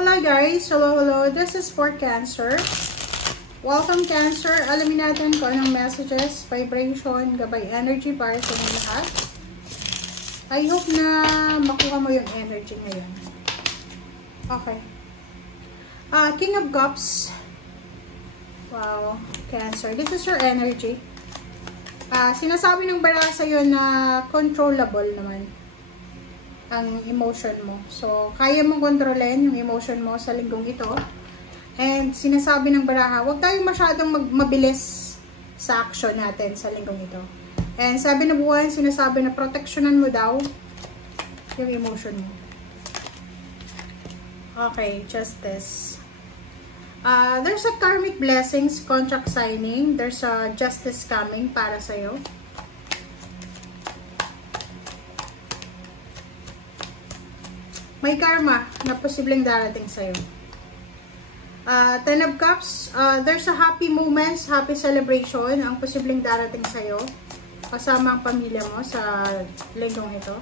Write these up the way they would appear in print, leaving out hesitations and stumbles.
Hello guys! Hello! This is for Cancer. Welcome Cancer! Alamin natin kung anong messages, vibration, gabay energy para sa inyo lahat. I hope na makuha mo yung energy ngayon. Okay. King of Cups. Wow. Cancer. This is your energy. Sinasabi ng bara sa'yo na controllable naman ang emotion mo. So, kaya mong kontrolin yung emotion mo sa linggong ito. And sinasabi ng baraha, huwag tayong masyadong mabilis sa action natin sa linggong ito. And sabi na buwan, sinasabi na proteksyonan mo daw yung emotion mo. Okay, justice. There's a karmic blessings, contract signing. There's a justice coming para sa'yo. May karma na posibleng darating sa'yo. Ten of Cups, there's a happy moments, happy celebration ang posibleng darating sa'yo kasama ang pamilya mo sa linggong ito.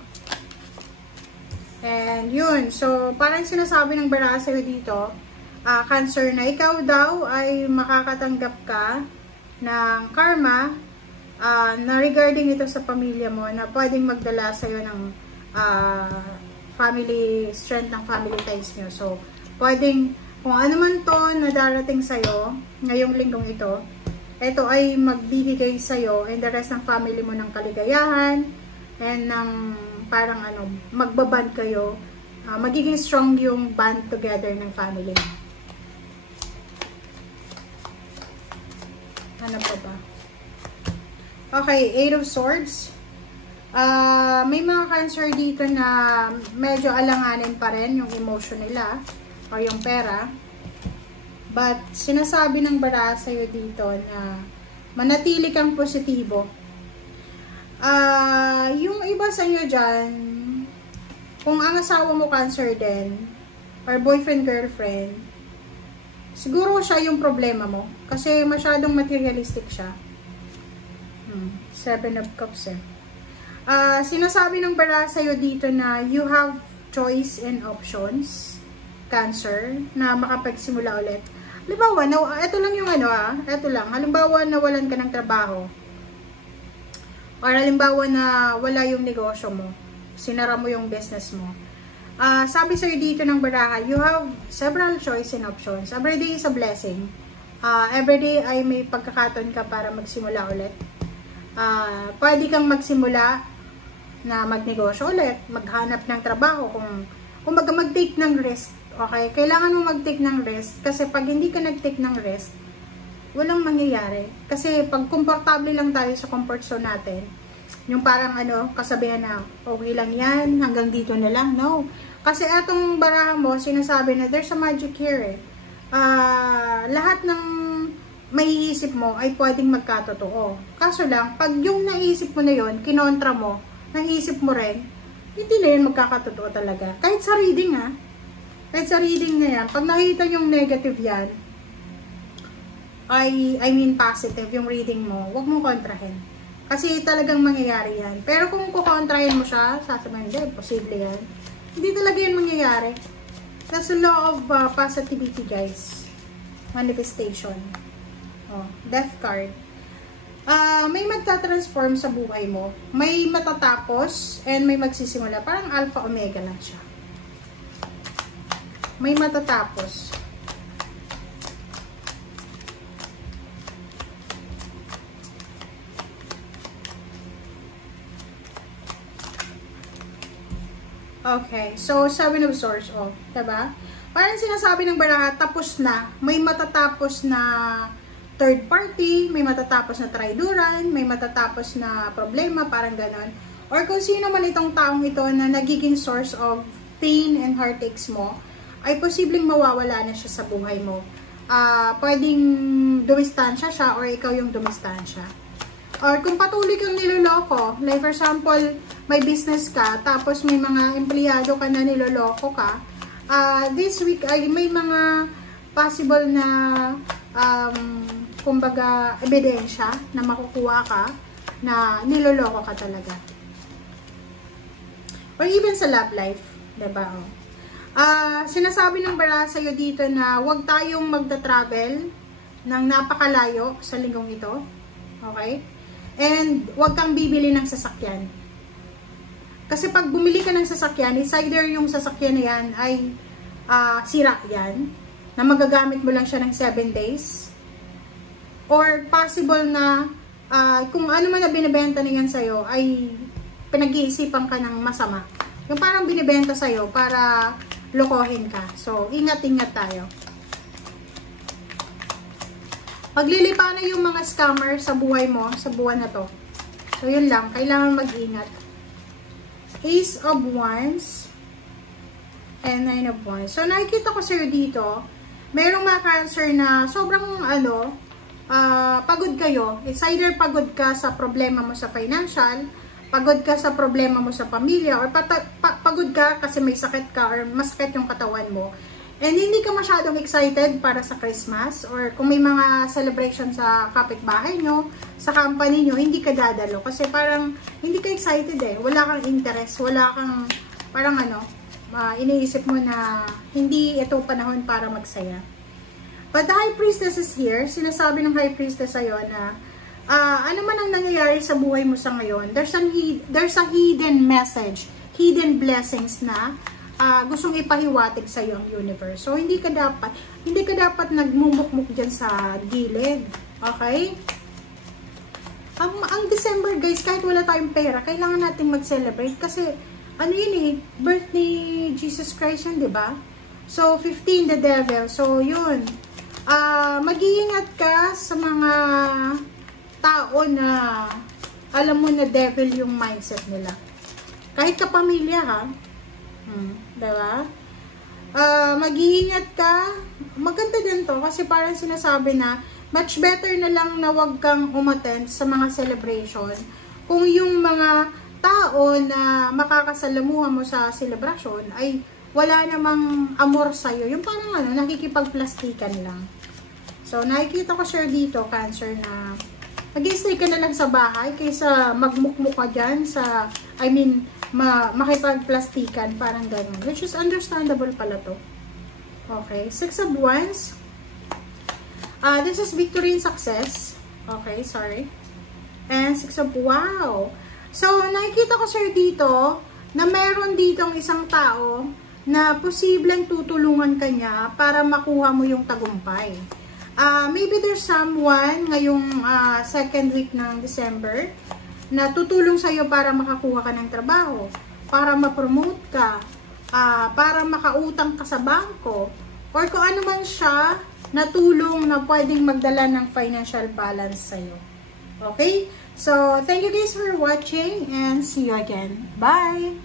And yun, so parang sinasabi ng bara sa'yo dito, Cancer, na ikaw daw ay makakatanggap ka ng karma na regarding ito sa pamilya mo na pwedeng magdala sa'yo ng family strength ng family ties nyo. So, pwedeng kung ano man to na darating sa'yo ngayong linggong ito ay magbibigay sa'yo and the rest ng family mo ng kaligayahan and ng parang magbaband kayo. Magiging strong yung band together ng family. Ano pa ba? Okay, Eight of Swords. May mga Cancer dito na medyo alanganin pa rin yung emotion nila o yung pera. But sinasabi ng bara sa'yo dito na manatili kang positibo. Yung iba sa inyo dyan, kung ang asawa mo Cancer din or boyfriend, girlfriend, siguro siya yung problema mo kasi masyadong materialistic siya. Seven of Cups eh. Sinasabi ng bara sa'yo dito na you have choice and options, Cancer, na makapagsimula ulit. Halimbawa, ito lang yung ito lang. Halimbawa, nawalan ka ng trabaho. Or halimbawa na wala yung negosyo mo. Sinara mo yung business mo. Sabi sa'yo dito ng baraha, you have several choice and options. Every day is a blessing. Every day ay may pagkakataon ka para magsimula ulit. Pwede kang magsimula na magnegosyo ulit, maghanap ng trabaho, kung mag-take ng risk, okay? Kailangan mo mag-take ng risk kasi pag hindi ka nag-take ng risk, walang mangyayari. Kasi pag komportable lang tayo sa comfort zone natin, yung parang kasabihan na, okay lang yan, hanggang dito na lang, no. Kasi etong barahan mo, sinasabi na there's a magic here eh. Lahat ng maiisip mo ay pwedeng magkatotoo. Kaso lang, pag yung naisip mo na yun, kinontra mo, naisip mo rin, hindi na yun magkakatotoo talaga. Kahit sa reading kahit sa reading na yan, pag nakita yung negative yan, I mean positive yung reading mo, huwag mong kontrahin. Kasi talagang mangyayari yan. Pero kung kukontrahin mo siya, sasabihin, hindi, posible yan. Hindi talaga yan mangyayari. That's the law of positivity, guys. Manifestation. Death card. May magta-transform sa buhay mo. May matatapos and may magsisimula. Parang alpha omega lang siya. May matatapos. Okay. So, Seven of Swords. Diba? Parang sinasabi ng baraha, tapos na. May matatapos na third party, may matatapos na traiduran, may matatapos na problema, parang ganon. Or kung sino man itong taong ito na nagiging source of pain and heartaches mo, ay posibleng mawawala na siya sa buhay mo. Pwedeng dumistansya siya or ikaw yung dumistansya. Or kung patuloy kang niloloko, like for example, may business ka, tapos may mga empleyado ka na niloloko ka, this week ay may mga possible na kumbaga ebidensya na makukuha ka na niloloko ka talaga. Or even sa love life, diba? Sinasabi ng bara sa'yo dito na huwag tayong magta-travel ng napakalayo sa linggong ito. Okay? And huwag kang bibili ng sasakyan. Kasi pag bumili ka ng sasakyan, it's either yung sasakyan na yan ay sira yan, na magagamit mo lang siya ng 7 days. Or possible na kung ano man na binibenta na yan sa'yo ay pinag-iisipan ka ng masama. Yung parang binibenta sa'yo para lokohin ka. So, ingat-ingat tayo. Paglilipa na yung mga scammer sa buhay mo, sa buwan na to. So, yun lang. Kailangan mag-ingat. Ace of Wands and Nine of Wands. So, nakikita ko sa'yo dito, merong mga Cancer na sobrang pagod kayo. It's either pagod ka sa problema mo sa financial, pagod ka sa problema mo sa pamilya, or pagod ka kasi may sakit ka or masakit yung katawan mo. And hindi ka masyadong excited para sa Christmas, or kung may mga celebration sa kapitbahay nyo, sa company nyo, hindi ka dadalo. Kasi parang hindi ka excited eh. Wala kang interest, wala kang parang iniisip mo na hindi ito panahon para magsaya. But the High Priestess is here. Sinasabi ng High Priestess sa'yo na ano man ang nangyayari sa buhay mo sa ngayon, there's a hidden message, hidden blessings na gustong ipahiwatig sa iyo ang universe. So, hindi ka dapat nagmumukmuk dyan sa gilid. Okay? Ang December, guys, kahit wala tayong pera, kailangan nating mag-celebrate kasi, ano yun eh, birth ni Jesus Christ yun, diba? So, 15, the devil. So, yun. Mag-iingat ka sa mga tao na alam mo na devil yung mindset nila. Kahit kapamilya, ha? Diba? Mag-iingat ka. Maganda din to kasi parang sinasabi na much better na lang na wag kang umattend sa mga celebration kung yung mga tao na makakasalamuha mo sa celebration ay wala namang amor sa'yo. Yung parang nakikipagplastikan lang. So, nakikita ko sure dito, Cancer, na mag-stay ka na lang sa bahay kaysa magmukmuk ka dyan sa, makipagplastikan, parang gano'n. Which is understandable pala to. Okay, Six of Wands. This is victory and success. Okay, sorry. And Six of, wow. So, nakikita ko sir dito, na meron ditong isang tao na posibleng tutulungan ka niya para makuha mo yung tagumpay. Maybe there's someone ngayong second week ng December na tutulong sa'yo para makakuha ka ng trabaho, para ma-promote ka, para makautang ka sa bangko, or kung ano man siya na tulong na pwedeng magdala ng financial balance sa'yo. Okay? So, thank you guys for watching and see you again. Bye!